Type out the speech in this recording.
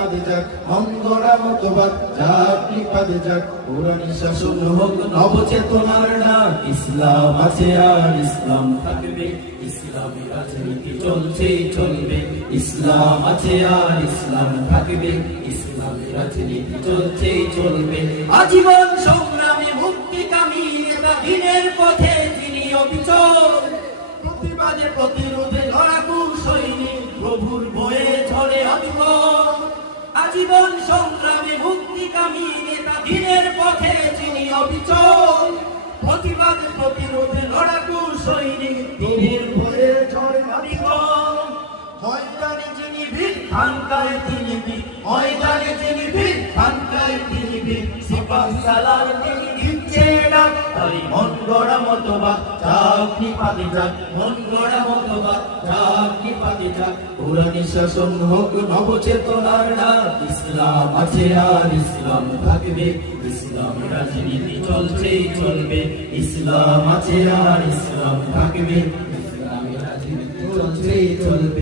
নিপাদে যাক গড়া মতবাদ, যাক নিপাদে যাক কোরআনী শাসন হোক, নবচেতনার ডাক, ইসলাম আছে আর ইসলাম থাকবে, ইসলামী রাজনীতি চলছে, চলবে, ইসলাম আছে আর ইসলাম থাকবে, ইসলামী রাজনীতি চলছে, চলবে। আজীবন সংগ্রামে, মুক্তিকামী নেতা, দিনের পথে তিনি অবিচল। প্রতিবাদে প্রতিরোধে লড়াকু আজীবন সংগ্রামে মুক্তিকামী নেতা দিনের পথে যিনি অবিচল, প্রতিবাদ প্রতিরোধে লড়াকু সৈনিক দিনের ঝড়ে অবিকল ময়দানে যিনি বীর তিনি বীর, ময়দানে যিনি বীর তিনি বীর, সিপাহ সালার তিনি দিচ্ছে ডাক তাই মন গড়া মতবাদ যাক, মন গড়া মতবাদ চাকরি যাক পুরানি শাসন ইসলাম আছে আর ইসলাম থাকবে, ইসলাম রাজনীতি চলছে চলবে। ইসলাম আছে আর ইসলাম থাকবে, ইসলাম রাজনীতি চলছে চলবে।